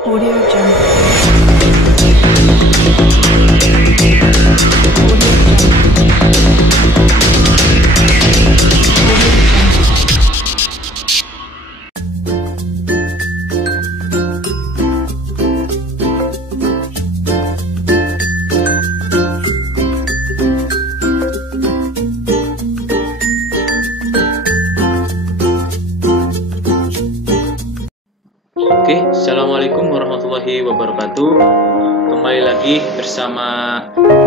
Audio Jungle. Oke, assalamualaikum warahmatullahi wabarakatuh. Kembali lagi bersama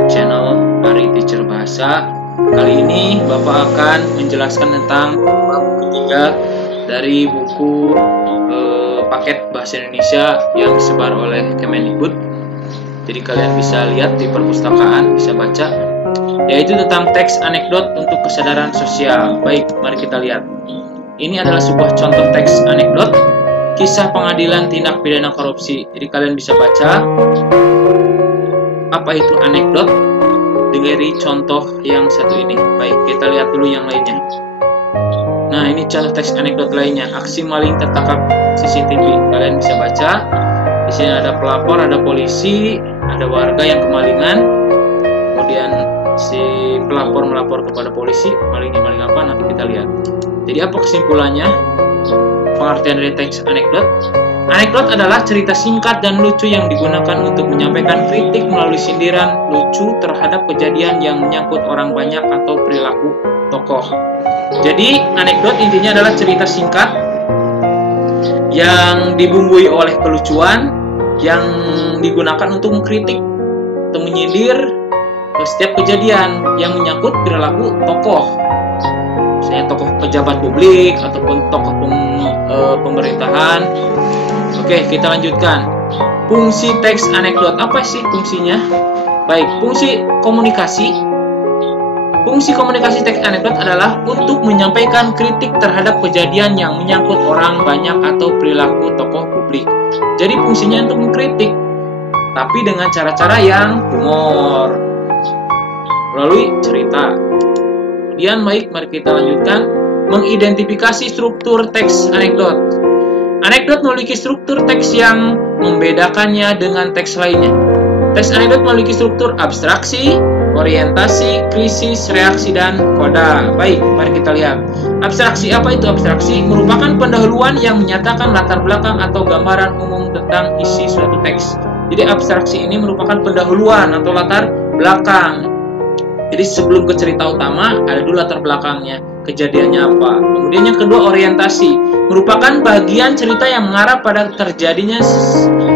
channel Ari Teacher Bahasa. Kali ini Bapak akan menjelaskan tentang bab ketiga dari buku paket bahasa Indonesia yang disebar oleh Kemendikbud. Jadi kalian bisa lihat di perpustakaan, bisa baca, yaitu tentang teks anekdot untuk kesadaran sosial. Baik, mari kita lihat. Ini adalah sebuah contoh teks anekdot kisah pengadilan tindak pidana korupsi. Jadi kalian bisa baca apa itu anekdot dari contoh yang satu ini. Baik, kita lihat dulu yang lainnya. Nah, ini contoh teks anekdot lainnya. Aksi maling tertangkap CCTV. Kalian bisa baca. Di sini ada pelapor, ada polisi, ada warga yang kemalingan. Kemudian si pelapor melapor kepada polisi, malingnya maling apa? Nanti kita lihat. Jadi apa kesimpulannya? Pengertian dari teks anekdot. Anekdot adalah cerita singkat dan lucu yang digunakan untuk menyampaikan kritik melalui sindiran lucu terhadap kejadian yang menyangkut orang banyak atau perilaku tokoh. Jadi anekdot intinya adalah cerita singkat yang dibumbui oleh kelucuan yang digunakan untuk mengkritik atau menyindir setiap kejadian yang menyangkut perilaku tokoh. Misalnya tokoh pejabat publik ataupun tokoh pemerintahan. Oke, kita lanjutkan. Fungsi teks anekdot, apa sih fungsinya? Baik, fungsi komunikasi. Fungsi komunikasi teks anekdot adalah untuk menyampaikan kritik terhadap kejadian yang menyangkut orang banyak atau perilaku tokoh publik. Jadi fungsinya untuk mengkritik, tapi dengan cara-cara yang humor melalui cerita. Kemudian baik, mari kita lanjutkan. Mengidentifikasi struktur teks anekdot. Anekdot memiliki struktur teks yang membedakannya dengan teks lainnya. Teks anekdot memiliki struktur abstraksi, orientasi, krisis, reaksi, dan koda. Baik, mari kita lihat. Abstraksi, apa itu abstraksi? Merupakan pendahuluan yang menyatakan latar belakang atau gambaran umum tentang isi suatu teks. Jadi abstraksi ini merupakan pendahuluan atau latar belakang. Jadi sebelum ke cerita utama, ada dulu latar belakangnya, kejadiannya apa. Kemudian yang kedua, orientasi. Merupakan bagian cerita yang mengarah pada terjadinya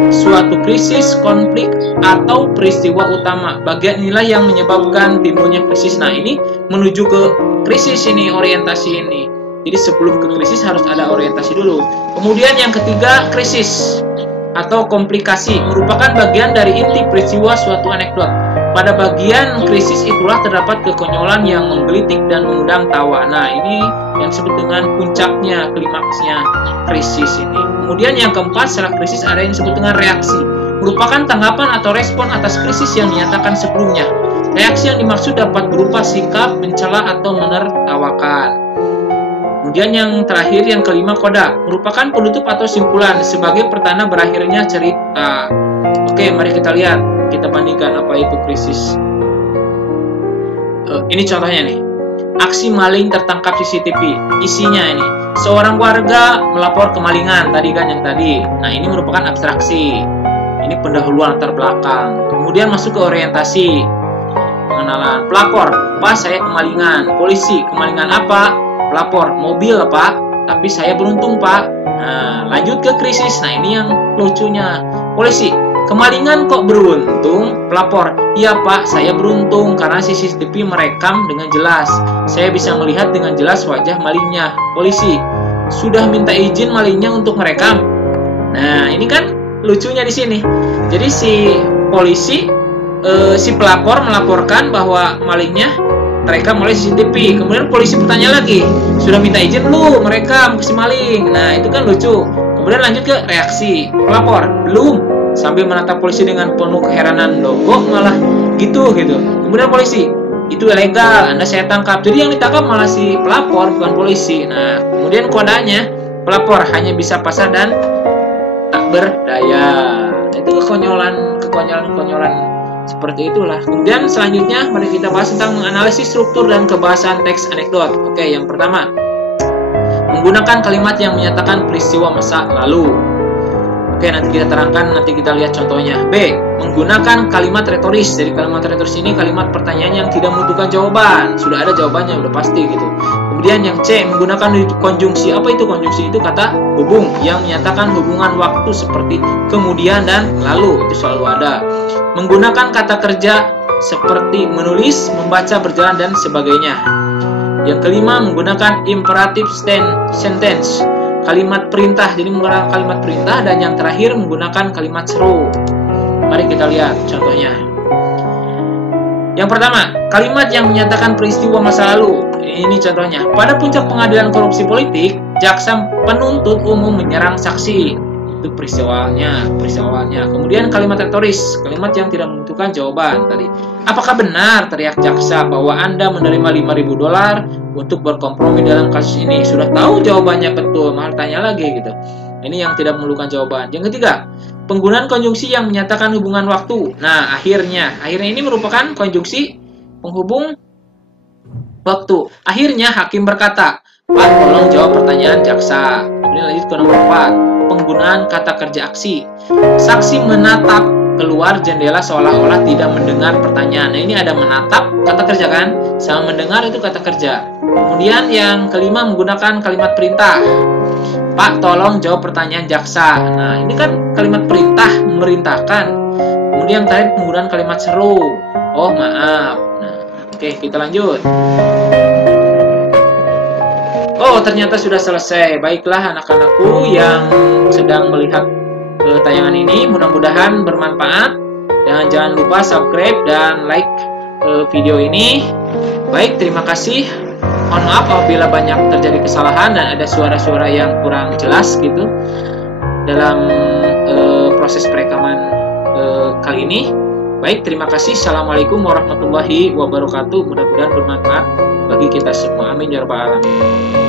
suatu krisis, konflik, atau peristiwa utama. Bagian inilah yang menyebabkan timbulnya krisis. Nah, ini menuju ke krisis ini, orientasi ini. Jadi sebelum ke krisis harus ada orientasi dulu. Kemudian yang ketiga, krisis atau komplikasi. Merupakan bagian dari inti peristiwa suatu anekdot. Pada bagian krisis itulah terdapat kekonyolan yang menggelitik dan mengundang tawa. Nah, ini yang disebut dengan puncaknya, klimaksnya krisis ini. Kemudian yang keempat, setelah krisis ada yang disebut dengan reaksi. Merupakan tanggapan atau respon atas krisis yang dinyatakan sebelumnya. Reaksi yang dimaksud dapat berupa sikap, mencela, atau menertawakan. Kemudian yang terakhir, yang kelima, koda. Merupakan penutup atau simpulan sebagai pertanda berakhirnya cerita. Oke, mari kita lihat. Kita bandingkan apa itu krisis. Ini contohnya nih. Aksi maling tertangkap CCTV. Isinya ini, seorang warga melapor kemalingan. Tadi kan yang tadi. Nah, ini merupakan abstraksi. Ini pendahuluan latar belakang. Kemudian masuk ke orientasi. Pengenalan. Pelapor. Pak, saya kemalingan. Polisi. Kemalingan apa? Pelapor. Mobil, Pak. Tapi saya beruntung, Pak. Nah, lanjut ke krisis. Nah, ini yang lucunya. Polisi. Kemalingan kok beruntung? Pelapor, iya Pak, saya beruntung karena CCTV merekam dengan jelas. Saya bisa melihat dengan jelas wajah malingnya. Polisi, sudah minta izin malingnya untuk merekam? Nah, ini kan lucunya di sini. Jadi si polisi, si pelapor melaporkan bahwa malingnya terekam oleh CCTV. Kemudian polisi bertanya lagi, sudah minta izin belum merekam si maling? Nah, itu kan lucu. Kemudian lanjut ke reaksi. Pelapor, belum. Sambil menatap polisi dengan penuh keheranan, loh kok malah gitu. Kemudian polisi, itu ilegal, Anda saya tangkap. Jadi yang ditangkap malah si pelapor, bukan polisi. Nah, kemudian kodanya, pelapor hanya bisa pasrah dan tak tak berdaya. Itu kekonyolan seperti itulah. Kemudian selanjutnya mari kita bahas tentang menganalisis struktur dan kebahasan teks anekdot. Oke, yang pertama, menggunakan kalimat yang menyatakan peristiwa masa lalu. Oke, nanti kita terangkan, nanti kita lihat contohnya. B, menggunakan kalimat retoris. Dari kalimat retoris ini kalimat pertanyaan yang tidak membutuhkan jawaban. Sudah ada jawabannya, udah pasti gitu. Kemudian yang C, menggunakan konjungsi. Apa itu konjungsi? Itu kata hubung yang menyatakan hubungan waktu seperti kemudian dan lalu. Itu selalu ada. Menggunakan kata kerja seperti menulis, membaca, berjalan, dan sebagainya. Yang kelima, menggunakan imperative sentence. Kalimat perintah, jadi menggunakan kalimat perintah. Dan yang terakhir menggunakan kalimat seru. Mari kita lihat contohnya. Yang pertama, kalimat yang menyatakan peristiwa masa lalu. Ini contohnya. Pada puncak pengadilan korupsi politik, jaksa penuntut umum menyerang saksi. Itu peristiwanya. Kemudian kalimat retoris, kalimat yang tidak membutuhkan jawaban tadi. Apakah benar, teriak jaksa, bahwa Anda menerima $5.000 untuk berkompromi dalam kasus ini? Sudah tahu jawabannya betul, malah tanya lagi gitu. Ini yang tidak memerlukan jawaban. Yang ketiga, penggunaan konjungsi yang menyatakan hubungan waktu. Nah, akhirnya ini merupakan konjungsi penghubung waktu. Akhirnya hakim berkata, Pak, tolong jawab pertanyaan jaksa. Kemudian lanjut ke nomor 4. Penggunaan kata kerja aksi. Saksi menatap keluar jendela seolah-olah tidak mendengar pertanyaan. Nah, ini ada menatap, kata kerja kan? Sama mendengar itu kata kerja. Kemudian yang kelima, menggunakan kalimat perintah. Pak, tolong jawab pertanyaan jaksa. Nah, ini kan kalimat perintah, memerintahkan. Kemudian yang terakhir, penggunaan kalimat seru. Oh, maaf. Nah, oke, kita lanjut. Oh, ternyata sudah selesai. Baiklah anak-anakku yang sedang melihat tayangan ini, mudah-mudahan bermanfaat. Jangan lupa subscribe dan like video ini. Baik, terima kasih. Mohon maaf apabila banyak terjadi kesalahan dan ada suara-suara yang kurang jelas gitu dalam proses perekaman kali ini. Baik, terima kasih. Assalamualaikum warahmatullahi wabarakatuh. Mudah-mudahan bermanfaat bagi kita semua. Amin ya rabbal alamin.